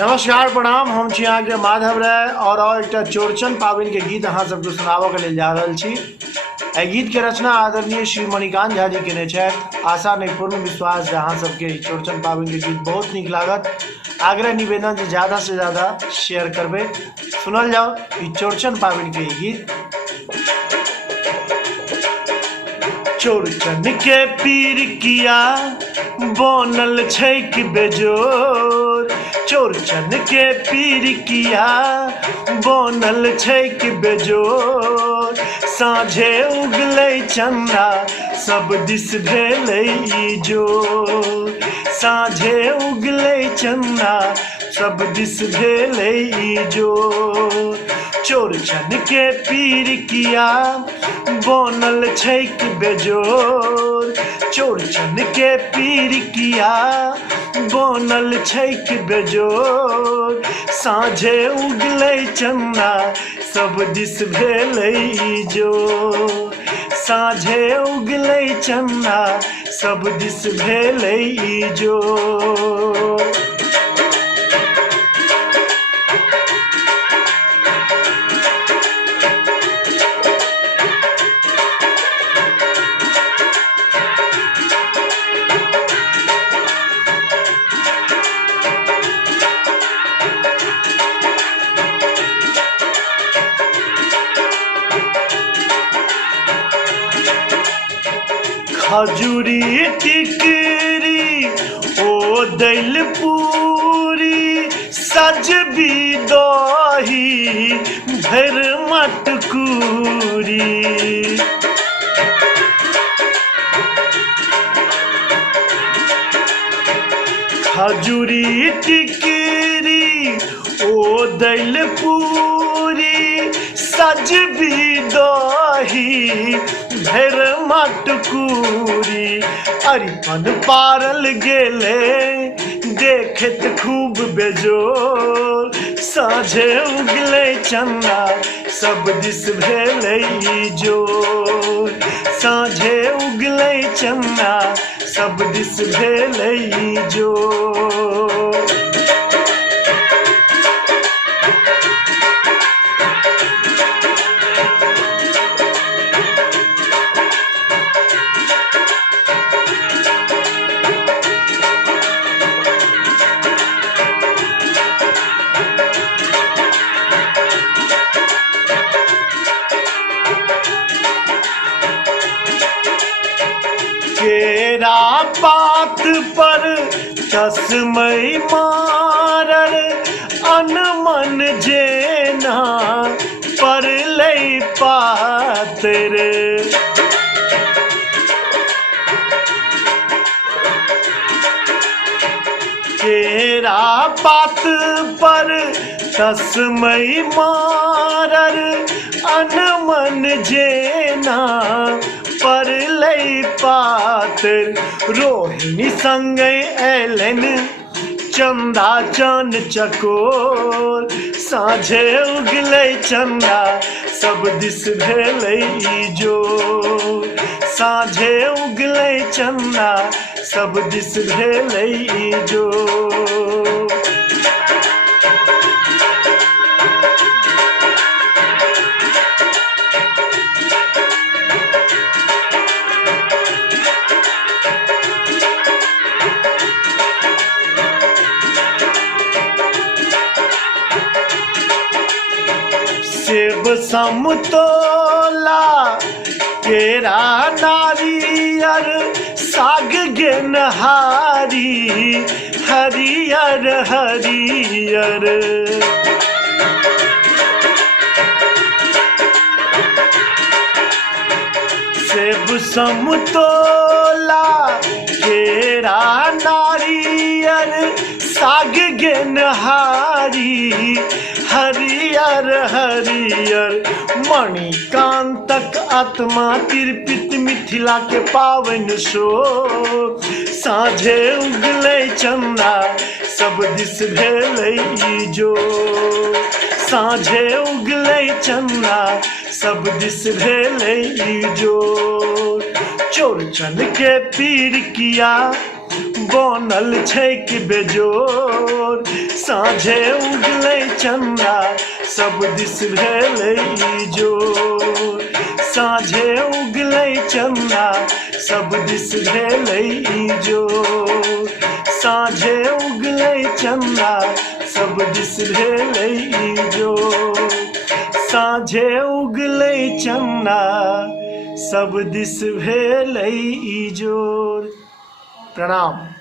नमस्कार प्रणाम, हम छी अहाँके माधव राय और एक चौड़चन पाबनि के गीत अहाँ सबके सुनाबऽ के लेल जा रहल छी। एहि गीत के रचना आदरणीय श्री मणिकांत झा जी केने छथि। आशा नहीं पूर्ण विश्वास जे अहाँ सबके ई चौड़चन पाबनि के गीत बहुत नीक लागत। आग्रह निवेदन जे ज्यादा से ज्यादा शेयर करबे। सुनल जाओ ई चौड़चन पाबनि के ई गीत। चौड़चन के पीर किया बनल छैक बेजोर, चौड़चन के पीर किया बनल छैक बेजोर। साँझे उगलै चंदा सब दिस भेलै इजोर, साँझे उगलै चंदा सब दिस भेलै इजोर। चौड़चन के पीर किया बनल छैक बेजोर, चौड़चन के पीर किया बनल छैक बेजोर। साँझे उगलै चंदा सब दिस भेलै इजोर, साँझे उगलै चंदा सब दिस भेलै इजोर। खजूरी टिकरी ओ दैल पूरी सजबी दही भर मटकूरी। खजूरी टिकरी ओ दैल पूरी सजबी दही भर मटकूरी। अरिपन पारल गेले देखत खूब बेजोर, साँझे उगलै चंदा सब दिस भेलै इजोर, साँझे उगलै चंदा सब दिस भेलै इजोर। केरा पात पर तस्मै मारल अनमन जेना परलै पातर। केरा पात पर तस्मै मारल अनमन जेना परलै पातर। रोहिणी संगे ऐलन चंदा चान चकोर, साँझे उगलै चंदा सब दिस भेलै इजोर, साँझे उगलै चंदा सब दिस भेलै इजोर। सेब समतोला केरा नारियर साग गेनहारी हरियर हरियर। सेब समतोला केरा नारियर साग गेनहारी हरियर हरियर। मणिकांतक आत्मा तिरपित मिथिला के पावन सो, साँझे उगलै चंदा सब दिस भेलै इजोर, साँझे उगलै चंदा सब दिस भेलै इजोर। चौड़चन के पीर किया बनल छै कि बेजोर साँझे उगलै चंदा सब दिस भेलै इजोर साँझे उगलै चंदा सब दिस भेलै इजोर साँझे उगलै चंदा सब दिस भेलै इजोर साँझे उगलै चंदा सब दिस भेलै इजोर। प्रणाम।